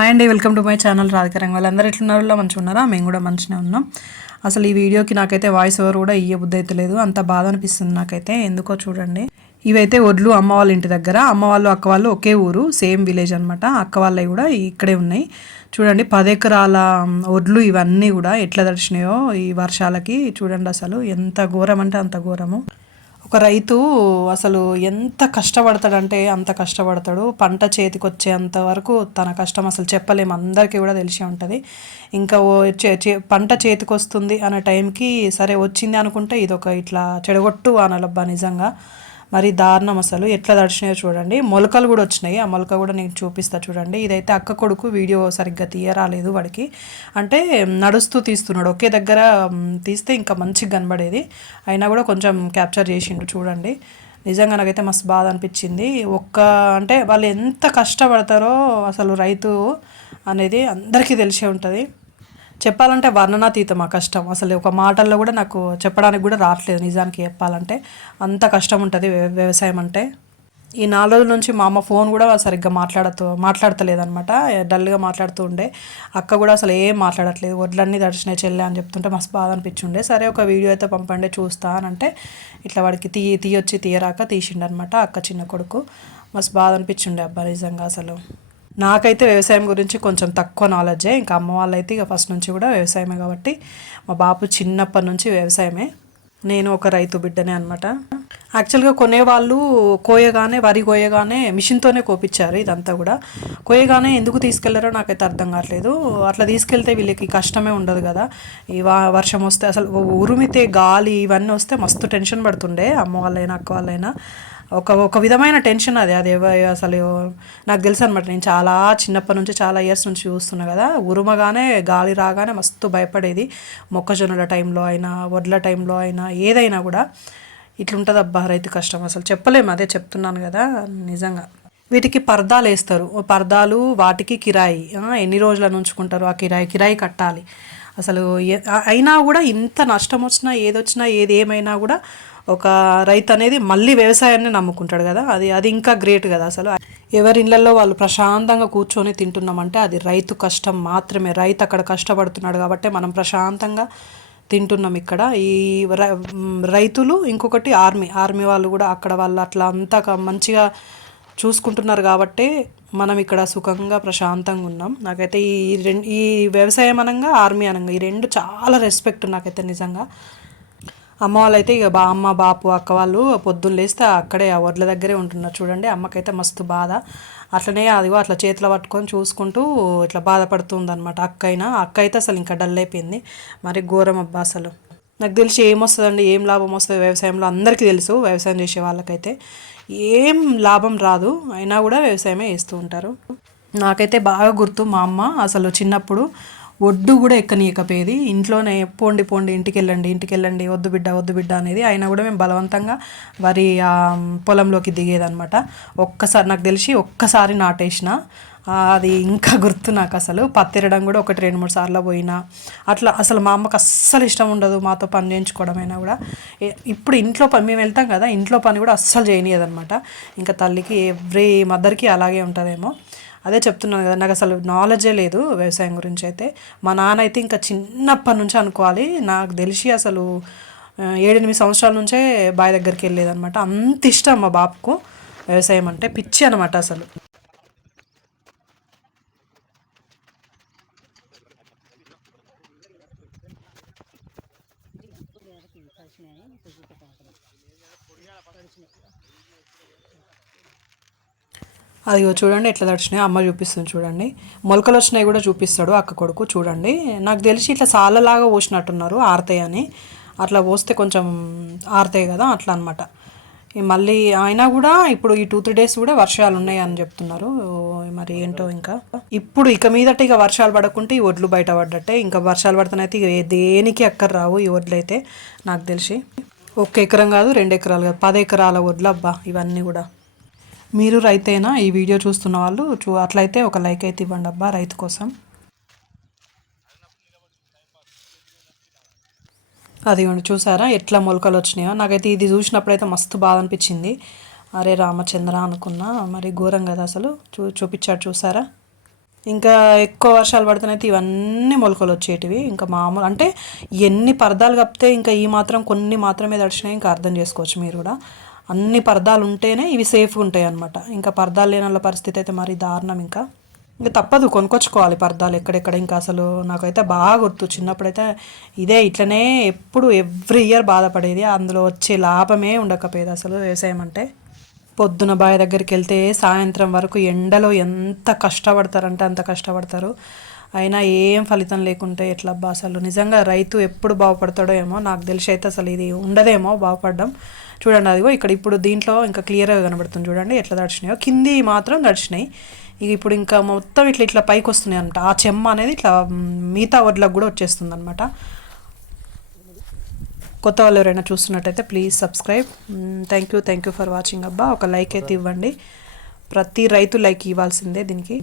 Hi అండి welcome to my channel రాధికరంగా వాళ్ళందరూ ఎట్లున్నారు మంచిగా ఉన్నారా? మేము కూడా మంచిగా ఉన్నాం. అసలు ఈ వీడియోకి నాకైతే వాయిస్ ఓవర్ కూడా ఇయ్య బుద్ధి అయితే లేదు. అంత బాధ అనిపిస్తుంది నాకైతే. ఎందుకో చూడండి. ఇవైతే వడ్లు అమ్మ వాళ్ళ ఇంటి దగ్గర. అమ్మ వాళ్ళు అక్క వాళ్ళు ఒకే ఊరు సేమ్ విలేజ్ అనమాట అక్క వాళ్ళవి కూడా ఇక్కడే ఉన్నాయి. చూడండి పదెకరాల ఒడ్లు వడ్లు ఇవన్నీ కూడా ఎట్లా దడిచినాయో ఈ వర్షాలకి. చూడండి అసలు ఎంత ఘోరం అంటే అంత ఘోరము. ఒక రైతు అసలు ఎంత కష్టపడతాడంటే అంత కష్టపడతాడు. పంట చేతికి వచ్చేంత వరకు తన కష్టం అసలు చెప్పలేము. అందరికీ కూడా తెలిసి ఉంటుంది. ఇంకా ఓ పంట చేతికి వస్తుంది అనే టైంకి సరే వచ్చింది అనుకుంటే ఇది ఒక ఇట్లా చెడగొట్టు అనలబ్బా నిజంగా. మరి దారుణం అసలు. ఎట్లా తడిచినాయో చూడండి. మొలకలు కూడా వచ్చినాయి. ఆ మొలక కూడా నేను చూపిస్తా చూడండి. ఇదైతే అక్క కొడుకు వీడియో సరిగ్గా తీయరాలేదు వాడికి. అంటే నడుస్తూ తీస్తున్నాడు. ఒకే దగ్గర తీస్తే ఇంకా మంచిగా కనబడేది. అయినా కూడా కొంచెం క్యాప్చర్ చేసిండు చూడండి. నిజంగా నాకైతే మస్తు బాధ అనిపించింది. ఒక్క అంటే వాళ్ళు ఎంత కష్టపడతారో అసలు రైతు అనేది అందరికీ తెలిసే ఉంటుంది. చెప్పాలంటే వర్ణనాతీతం ఆ కష్టం? అసలు ఒక మాటల్లో కూడా నాకు చెప్పడానికి కూడా రావట్లేదు నిజానికి చెప్పాలంటే. అంత కష్టం ఉంటుంది వ్య- వ్యవసాయం అంటే. ఈ నాలుగు రోజుల నుంచి మా అమ్మ ఫోన్ కూడా సరిగ్గా మాట్లాడుతూ మాట్లాడతలేదనమాట డల్గా మాట్లాడుతూ ఉండే. అక్క కూడా అసలు ఏం మాట్లాడట్లేదు. వడ్లన్నీ దర్శనే చెల్లె అని చెప్తుంటే మస్తు బాధ అనిపించుండే. సరే ఒక వీడియో అయితే పంపండి చూస్తా అని అంటే ఇట్లా వాడికి తీ తీయొచ్చి తీయరాక తీసిండనమాట అక్క చిన్న కొడుకు. మస్తు బాధ అనిపించుండే అబ్బా నిజంగా అసలు. నాకైతే వ్యవసాయం గురించి కొంచెం తక్కువ నాలెడ్జే ఇంకా అమ్మ వాళ్ళైతే ఇక ఫస్ట్ నుంచి కూడా వ్యవసాయమే కాబట్టి మా బాపు చిన్నప్పటి నుంచి వ్యవసాయమే. నేను ఒక రైతు బిడ్డనే అనమాట యాక్చువల్గా కొనేవాళ్ళు కోయగానే వరి కోయగానే మిషన్తోనే కోపించారు ఇదంతా కూడా. కోయగానే ఎందుకు తీసుకెళ్ళారో నాకైతే అర్థం కావట్లేదు. అట్లా తీసుకెళ్తే వీళ్ళకి కష్టమే ఉండదు కదా. ఈ వా వర్షం వస్తే అసలు ఉరిమితే గాలి ఇవన్నీ వస్తే మస్తు టెన్షన్ పడుతుండే అమ్మ వాళ్ళైనా అక్క వాళ్ళైనా. ఒక ఒక విధమైన టెన్షన్ అది. అది అసలు నాకు తెలుసు అనమాట నేను చాలా చిన్నప్పటి నుంచి చాలా ఇయర్స్ నుంచి చూస్తున్నా కదా. ఉరుమగానే గాలి రాగానే మస్తు భయపడేది. మొక్కజొన్నల టైంలో అయినా వడ్ల టైంలో అయినా ఏదైనా కూడా ఇట్లుంటుంది అబ్బా రైతు కష్టం. అసలు చెప్పలేము అదే చెప్తున్నాను కదా నిజంగా. వీటికి పర్దాలు వేస్తారు. పర్దాలు వాటికి కిరాయి. ఎన్ని రోజుల ఉంచుకుంటారు ఆ కిరాయి? కిరాయి కట్టాలి. అసలు అయినా కూడా ఇంత నష్టం వచ్చినా ఏదొచ్చినా ఏది ఏమైనా కూడా ఒక రైతు అనేది మళ్ళీ వ్యవసాయాన్ని నమ్ముకుంటాడు కదా. అది అది ఇంకా గ్రేట్ కదా అసలు. ఎవరి ఇళ్ళల్లో వాళ్ళు ప్రశాంతంగా కూర్చొని తింటున్నామంటే అది రైతు కష్టం మాత్రమే. రైతు అక్కడ కష్టపడుతున్నాడు కాబట్టి మనం ప్రశాంతంగా తింటున్నాం ఇక్కడ. ఈ రై- రైతులు ఇంకొకటి ఆర్మీ. ఆర్మీ వాళ్ళు కూడా అక్కడ వాళ్ళు అట్లా అంతా మంచిగా చూసుకుంటున్నారు కాబట్టి మనం ఇక్కడ సుఖంగా ప్రశాంతంగా ఉన్నాం. నాకైతే ఈ రెండు ఈ వ్యవసాయం అనంగా ఆర్మీ అనంగా ఈ రెండు చాలా రెస్పెక్ట్ నాకైతే నిజంగా. అమ్మ వాళ్ళైతే ఇక బా అమ్మ బాపు అక్క వాళ్ళు పొద్దున్న లేస్తే అక్కడే ఆ వడ్ల దగ్గరే ఉంటున్నారు చూడండి. అమ్మకైతే మస్తు బాధ. అట్లనే అదిగో అట్లా చేతిలో పట్టుకొని చూసుకుంటూ ఇట్లా బాధపడుతుంది అనమాట అక్క అయినా అక్క అయితే అసలు ఇంకా డల్ అయిపోయింది. మరి ఘోరం అబ్బా అసలు. నాకు తెలిసి ఏమొస్తుందండి ఏం లాభం వస్తుంది వ్యవసాయంలో? అందరికీ తెలుసు వ్యవసాయం చేసే వాళ్ళకైతే. ఏం లాభం రాదు అయినా కూడా వ్యవసాయమే వేస్తూ ఉంటారు. నాకైతే బాగా గుర్తు మా అమ్మ. అసలు చిన్నప్పుడు ఒడ్డు కూడా ఎక్కనీయకపోయేది. ఇంట్లోనే పోండి పోండి ఇంటికి వెళ్ళండి ఇంటికి వెళ్ళండి వద్దు బిడ్డ వద్దు బిడ్డ అనేది అయినా కూడా మేము బలవంతంగా వరి పొలంలోకి దిగేదనమాట ఒక్కసారి నాకు తెలిసి ఒక్కసారి నాటేసిన అది ఇంకా గుర్తు నాకు అసలు. పత్తిరడం కూడా ఒకటి రెండు మూడు సార్లు పోయినా. అట్లా అసలు మా అమ్మకి అస్సలు ఇష్టం ఉండదు మాతో పని చేయించుకోవడమైనా కూడా. ఇప్పుడు ఇంట్లో పని మేము వెళ్తాం కదా ఇంట్లో పని కూడా అస్సలు చేయనియదనమాట ఇంకా తల్లికి ఎవ్రీ మదర్కి అలాగే ఉంటుందేమో. అదే చెప్తున్నాను కదా నాకు అసలు నాలెడ్జే లేదు వ్యవసాయం గురించి అయితే. మా నాన్న అయితే ఇంకా చిన్నప్పటి నుంచి అనుకోవాలి. నాకు తెలిసి అసలు ఏడెనిమిది సంవత్సరాల నుంచే బావి దగ్గరికి వెళ్ళేదనమాట అంత ఇష్టం మా బాపుకు వ్యవసాయం అంటే పిచ్చి అనమాట అసలు. అదిగో చూడండి ఎట్లా తడిచినాయి అమ్మ చూపిస్తుంది చూడండి. మొలకలు వచ్చినాయి కూడా చూపిస్తాడు అక్క కొడుకు చూడండి. నాకు తెలిసి ఇట్లా సాలలాగా పోసినట్టున్నారు ఆరుతాయని అని. అట్లా పోస్తే కొంచెం ఆరుతాయి కదా అట్లా అనమాట మళ్ళీ అయినా కూడా ఇప్పుడు ఈ టూ త్రీ డేస్ కూడా వర్షాలు ఉన్నాయి అని చెప్తున్నారు. ఓ, మరి ఏంటో ఇంకా. ఇప్పుడు ఇక మీదట ఇక వర్షాలు పడకుంటే ఈ ఒడ్లు బయట పడ్డట్టే. ఇంకా వర్షాలు పడుతున్నాయితే ఇక దేనికి అక్కర్ రావు ఈ వడ్లు అయితే నాకు తెలిసి. ఒక్క ఎకరం కాదు రెండు ఎకరాలు కాదు పది ఎకరాల వడ్లు అబ్బా ఇవన్నీ కూడా. మీరు రైతేనా? ఈ వీడియో చూస్తున్న వాళ్ళు చూ అట్లయితే ఒక లైక్ అయితే ఇవ్వండి అబ్బా రైతు కోసం. అదిగోండి చూసారా? ఎట్లా మొలకలు వచ్చినాయో? నాకైతే ఇది చూసినప్పుడైతే మస్తు బాధ అనిపించింది. అరే రామచంద్ర అనుకున్నా మరి ఘోరం కదా అసలు? చూ చూపించాడు చూసారా? ఇంకా ఎక్కువ వర్షాలు పడితేనైతే ఇవన్నీ మొలకలు వచ్చేటివి. ఇంకా మామూలు అంటే ఎన్ని పరదాలు కప్పితే ఇంకా ఈ మాత్రం కొన్ని మాత్రమే దడిచినాయి ఇంకా అర్థం చేసుకోవచ్చు మీరు కూడా. అన్ని పర్దాలు ఉంటేనే ఇవి సేఫ్గా ఉంటాయి అనమాట ఇంకా పర్దాలు లేనల్ల పరిస్థితి అయితే మరి దారుణం ఇంకా. ఇంకా తప్పదు కొనుక్కొచ్చుకోవాలి పర్దాలు ఎక్కడెక్కడ. ఇంకా అసలు నాకైతే బాగా గుర్తు. చిన్నప్పుడైతే ఇదే ఇట్లనే ఎప్పుడు ఎవ్రీ ఇయర్ బాధపడేది. అందులో వచ్చే లాభమే ఉండకపోయేది అసలు వ్యవసాయం అంటే. పొద్దున బావి దగ్గరికి వెళ్తే సాయంత్రం వరకు ఎండలో ఎంత కష్టపడతారంటే అంత కష్టపడతారు. అయినా ఏం ఫలితం లేకుంటే ఎట్లబ్బా అసలు నిజంగా రైతు ఎప్పుడు బాగుపడతాడో ఏమో నాకు తెలిసి అయితే అసలు ఇది ఉండదేమో బాగుపడడం. చూడండి అదిగో ఇక్కడ ఇప్పుడు దీంట్లో ఇంకా క్లియర్గా కనబడుతుంది చూడండి ఎట్లా దడిచినాయో కింది మాత్రం దడిచినాయి ఇక ఇప్పుడు ఇంకా మొత్తం ఇట్లా ఇట్లా పైకి వస్తున్నాయి అనమాట ఆ చెమ్మ అనేది ఇట్లా మిగతా వడ్లకు కూడా వచ్చేస్తుంది అనమాట కొత్త వాళ్ళు ఎవరైనా చూస్తున్నట్టయితే please subscribe thank you thank you for watching అబ్బా ఒక లైక్ అయితే ఇవ్వండి. ప్రతి రైతు లైక్ ఇవ్వాల్సిందే దీనికి.